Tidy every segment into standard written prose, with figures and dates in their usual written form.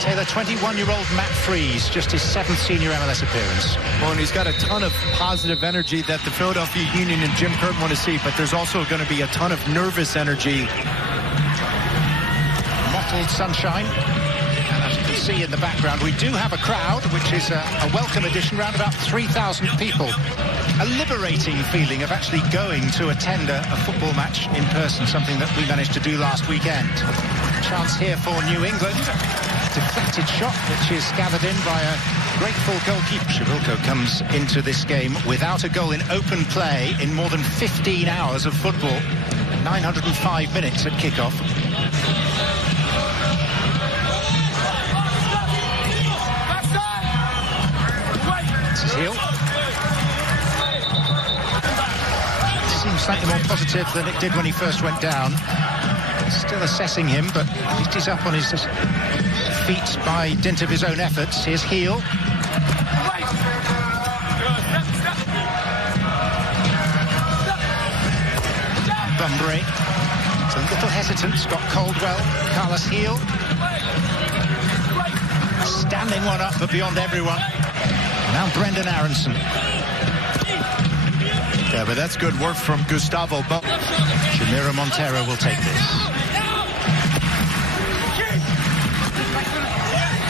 Taylor, 21-year-old Matt Freese, just his 7th senior MLS appearance. Well, and he's got a ton of positive energy that the Philadelphia Union and Jim Curtin want to see, but there's also going to be a ton of nervous energy. Mottled sunshine. And as you can see in the background, we do have a crowd, which is a welcome addition, around about 3,000 people. A liberating feeling of actually going to attend a football match in person, something that we managed to do last weekend. Chance here for New England. Deflected shot, which is gathered in by a grateful goalkeeper. Shivilko comes into this game without a goal in open play in more than 15 hours of football. 905 minutes at kickoff. This is Hill. Seems slightly more positive than it did when he first went down. Still assessing him, but at least he's up on his feet by dint of his own efforts. Here's Heel. Bunbury. It's a little hesitant. Scott Caldwell. Carlos Heel. Standing one up, but beyond everyone. Now Brendan Aronson. Yeah, but that's good work from Gustavo. Shamira Montero will take this.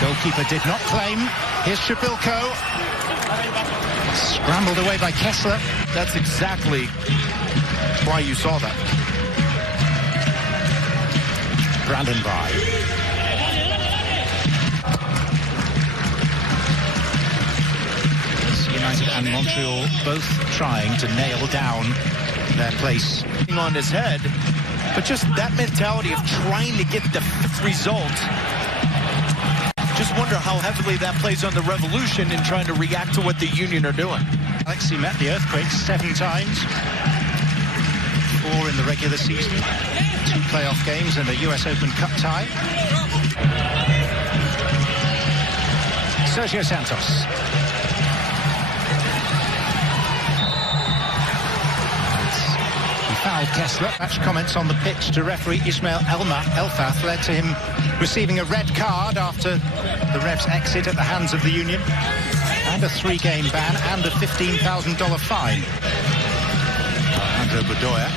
Goalkeeper did not claim. Here's Shivilko. Scrambled away by Kessler. That's exactly why you saw that. Brandon By. United and Montreal both trying to nail down their place. On his head, but just that mentality of trying to get the result. Just wonder how heavily that plays on the Revolution in trying to react to what the Union are doing. Alexi met the Earthquakes 7 times. 4 in the regular season. 2 playoff games and a US Open Cup tie. Sergio Santos. Fouled Kessler. Match comments on the pitch to referee Ismail Elfath led to him receiving a red card after the ref's exit at the hands of the Union, and a 3-game ban and a $15,000 fine. Andrew Bedoya.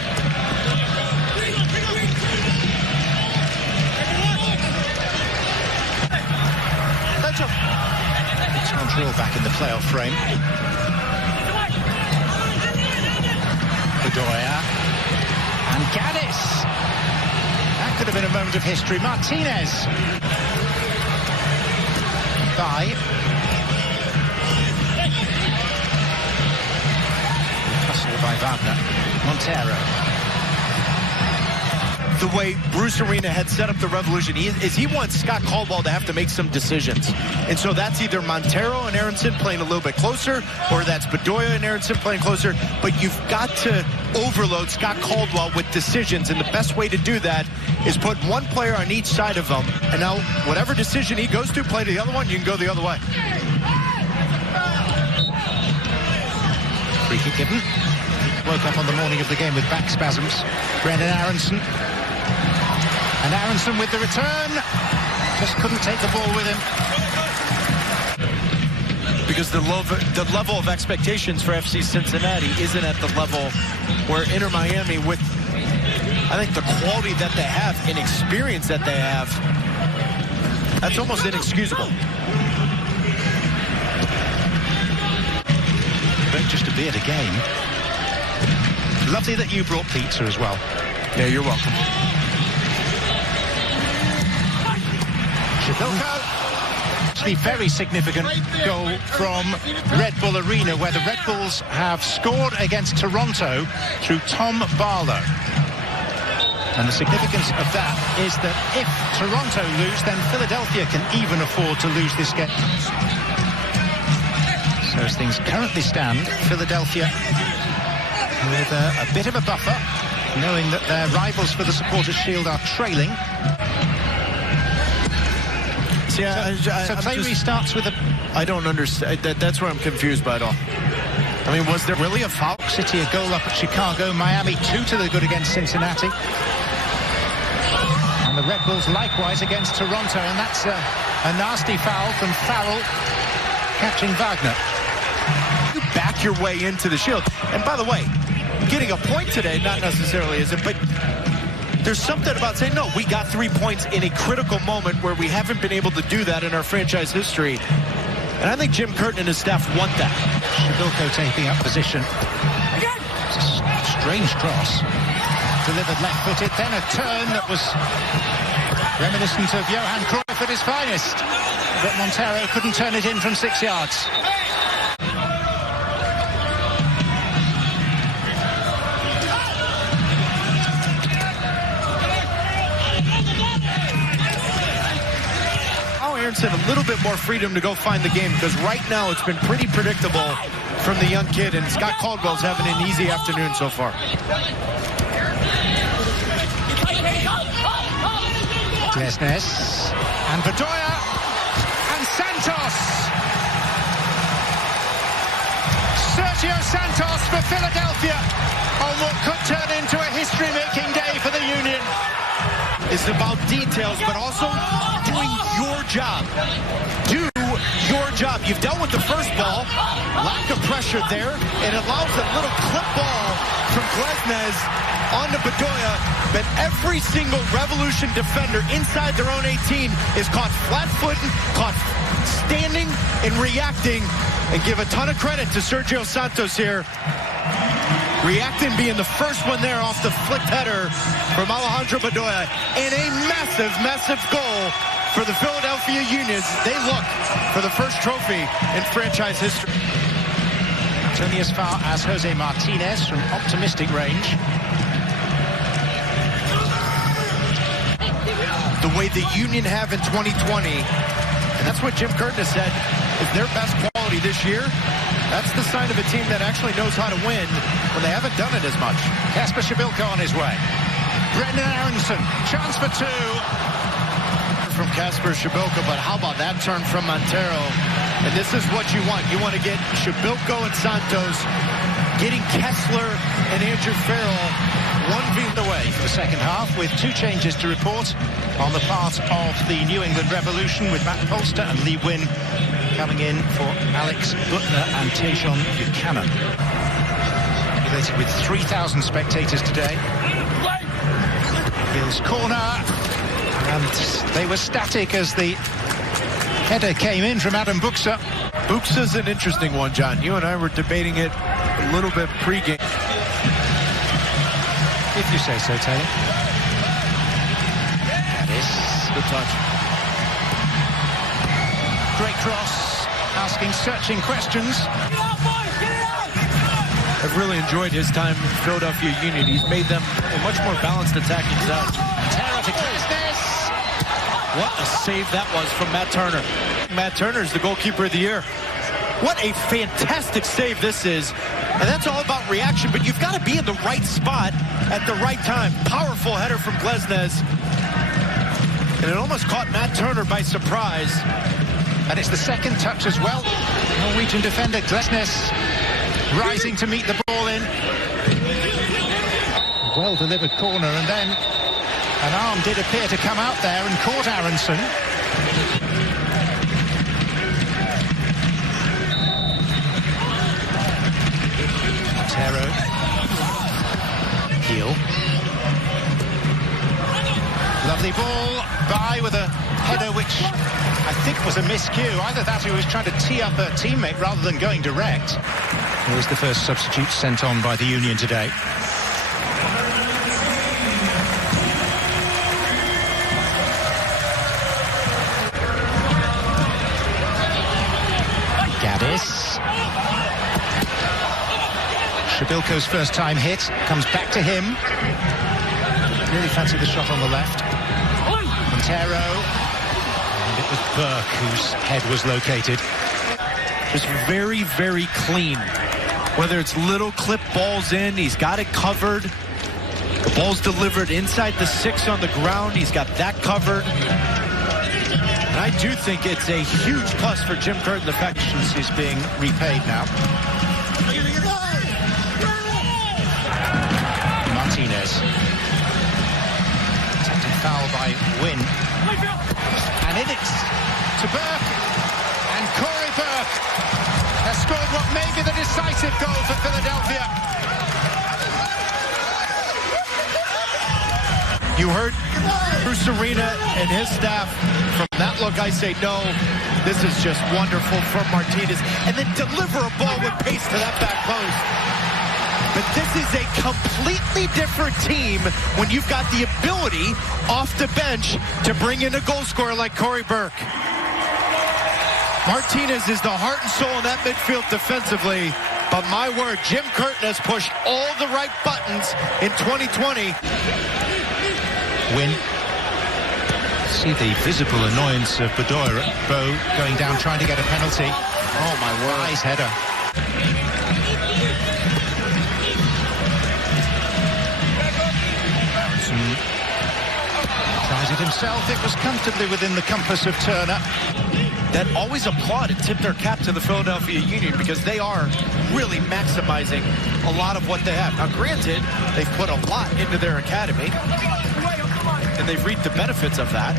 It's Montreal back in the playoff frame. Bedoya. And Gaddis. That could have been a moment of history. Martinez. By. Hustled by Wagner. Montero. The way Bruce Arena had set up the Revolution is he wants Scott Caldwell to have to make some decisions. And so that's either Montero and Aronson playing a little bit closer, or that's Bedoya and Aronson playing closer. But you've got to overload Scott Caldwell with decisions, and the best way to do that is put one player on each side of him. And now, whatever decision he goes to, play to the other one, you can go the other way. Free kick given. Woke up on the morning of the game with back spasms. Brendan Aronson. And Aronson with the return. Just couldn't take the ball with him. Because the level of expectations for FC Cincinnati isn't at the level where Inter Miami, with I think the quality that they have and experience that they have, that's almost inexcusable. Great just to be at a game. Lovely that you brought pizza as well. Yeah, you're welcome. Shivilko. Actually, very significant goal from Red Bull Arena, where the Red Bulls have scored against Toronto through Tom Barlow. And the significance of that is that if Toronto lose, then Philadelphia can even afford to lose this game. So as things currently stand, Philadelphia with a bit of a buffer, knowing that their rivals for the Supporters' Shield are trailing. Yeah, so play restarts with a... I don't understand. That's where I'm confused by it all. I mean, was there really a foul? City a goal up at Chicago. Miami 2 to the good against Cincinnati. And the Red Bulls likewise against Toronto, and that's a nasty foul from Farrell catching Wagner. You back your way into the shield. And by the way, getting a point today, not necessarily is it, but there's something about saying, no, we got 3 points in a critical moment where we haven't been able to do that in our franchise history. And I think Jim Curtin and his staff want that. Shibilko taking up position. It's a strange cross. Delivered left-footed, then a turn that was reminiscent of Johan Cruyff at his finest. But Montero couldn't turn it in from 6 yards. Aronson a little bit more freedom to go find the game, because right now it's been pretty predictable from the young kid, and Scott Caldwell's having an easy afternoon so far. Glesnes and Bedoya and Santos. Sergio Santos for Philadelphia on what could turn into a history-making day for the Union. It's about details, but also doing your job. Do your job. You've dealt with the first ball. Lack of pressure there. It allows a little clip ball from Glesnes onto Bedoya, but every single Revolution defender inside their own 18 is caught flat-footed, caught standing and reacting, and give a ton of credit to Sergio Santos here. Reacting, being the first one there off the flicked header from Alejandro Bedoya, and a massive, massive goal for the Philadelphia Union. They look for the first trophy in franchise history. Only as far as Jose Martinez from optimistic range. The way the Union have in 2020, and that's what Jim Curtin has said is their best quality this year. That's the sign of a team that actually knows how to win when they haven't done it as much. Kasper Shibilko on his way. Brendan Aronson, chance for two. From Kasper Shibilko, but how about that turn from Montero? And this is what you want. You want to get Shibilko and Santos, getting Kessler and Andrew Farrell 1v the way for the second half, with two changes to report on the part of the New England Revolution, with Matt Polster and Lee Wynn coming in for Alex Butler and Tejon Buchanan. Populated with 3,000 spectators today. Bill's corner, and they were static as the header came in from Adam Buxa. Buxa's an interesting one, John. You and I were debating it a little bit pre-game. If you say so, Taylor. Good touch. Great cross, asking searching questions. I've really enjoyed his time in Philadelphia Union. He's made them a much more balanced attacking side. Terror to Glesnes. What a save that was from Matt Turner. Matt Turner's the goalkeeper of the year. What a fantastic save this is. And that's all about reaction, but you've got to be in the right spot at the right time. Powerful header from Glesnes. And it almost caught Matt Turner by surprise. And it's the second touch as well. Norwegian defender Glesnes rising to meet the ball in. Well delivered corner, and then an arm did appear to come out there and caught Aronson. Montero. Heel. Lovely ball by with a header which I think was a miscue. Either that or he was trying to tee up a teammate rather than going direct. Here's the first substitute sent on by the Union today. Gaddis. Shibilko's first time hit comes back to him. Really fancied the shot on the left. Montero. And it was Burke whose head was located. Just very, very clean. Whether it's little clip balls in, he's got it covered. The ball's delivered inside the 6 on the ground. He's got that covered. And I do think it's a huge plus for Jim Curtin. The fact he's being repaid now. Martinez. Attempted foul by by Wynn. And in it to Burke. And Corey Burke has scored what may be the decisive goal for Philadelphia. You heard Bruce Arena and his staff. From that look, I say no. This is just wonderful from Martinez. And then deliver a ball with pace to that back post. But this is a completely different team when you've got the ability off the bench to bring in a goal scorer like Corey Burke. Martinez is the heart and soul in that midfield defensively. But my word, Jim Curtin has pushed all the right buttons in 2020. Win. See the visible annoyance of Bedoya at Bow going down trying to get a penalty. Oh my word. Nice header. Tries it himself. It was comfortably within the compass of Turner. That always applaud and tip their cap to the Philadelphia Union because they are really maximizing a lot of what they have. Now, granted, they've put a lot into their academy, and they've reaped the benefits of that.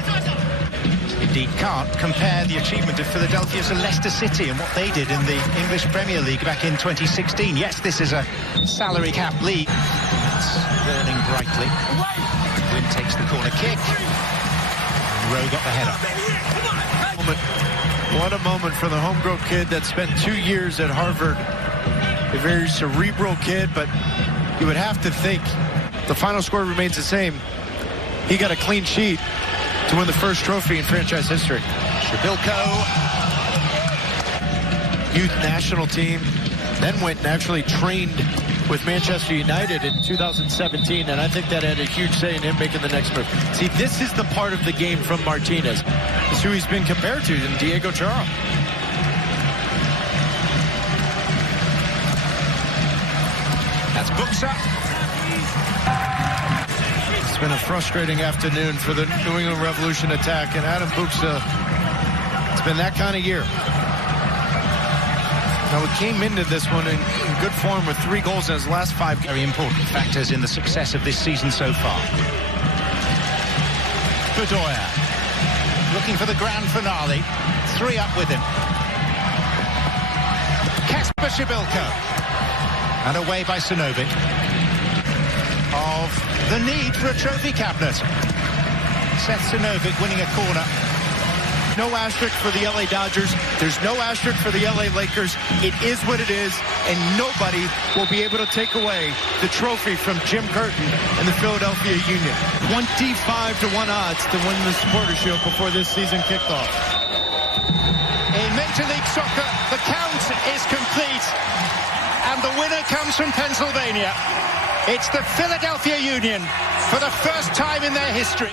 Indeed, can't compare the achievement of Philadelphia to Leicester City and what they did in the English Premier League back in 2016. Yes, this is a salary cap league. It's burning brightly. Wynn takes the corner kick. Rowe got the header. What a moment for the homegrown kid that spent 2 years at Harvard. A very cerebral kid, but you would have to think the final score remains the same. He got a clean sheet to win the first trophy in franchise history. Shabilko. Youth national team, then went and actually trained with Manchester United in 2017, and I think that had a huge say in him making the next move. See, this is the part of the game from Martinez. It's who he's been compared to in Diego Chara. That's Buxa. It's been a frustrating afternoon for the New England Revolution attack, and Adam Buxa, it's been that kind of year. Now, we came into this one in good form with 3 goals in his last 5. Very important factors in the success of this season so far. Bedoya looking for the grand finale. 3 up with him. Kasper Shabilko. And away by Sinovic. Of the need for a trophy cabinet. Seth Sinovic winning a corner. No asterisk for the LA Dodgers. There's no asterisk for the LA Lakers. It is what it is, and nobody will be able to take away the trophy from Jim Curtin and the Philadelphia Union. 25-1 odds to win the Supporters Shield before this season kicked off. In Major League Soccer, the count is complete, and the winner comes from Pennsylvania. It's the Philadelphia Union for the first time in their history.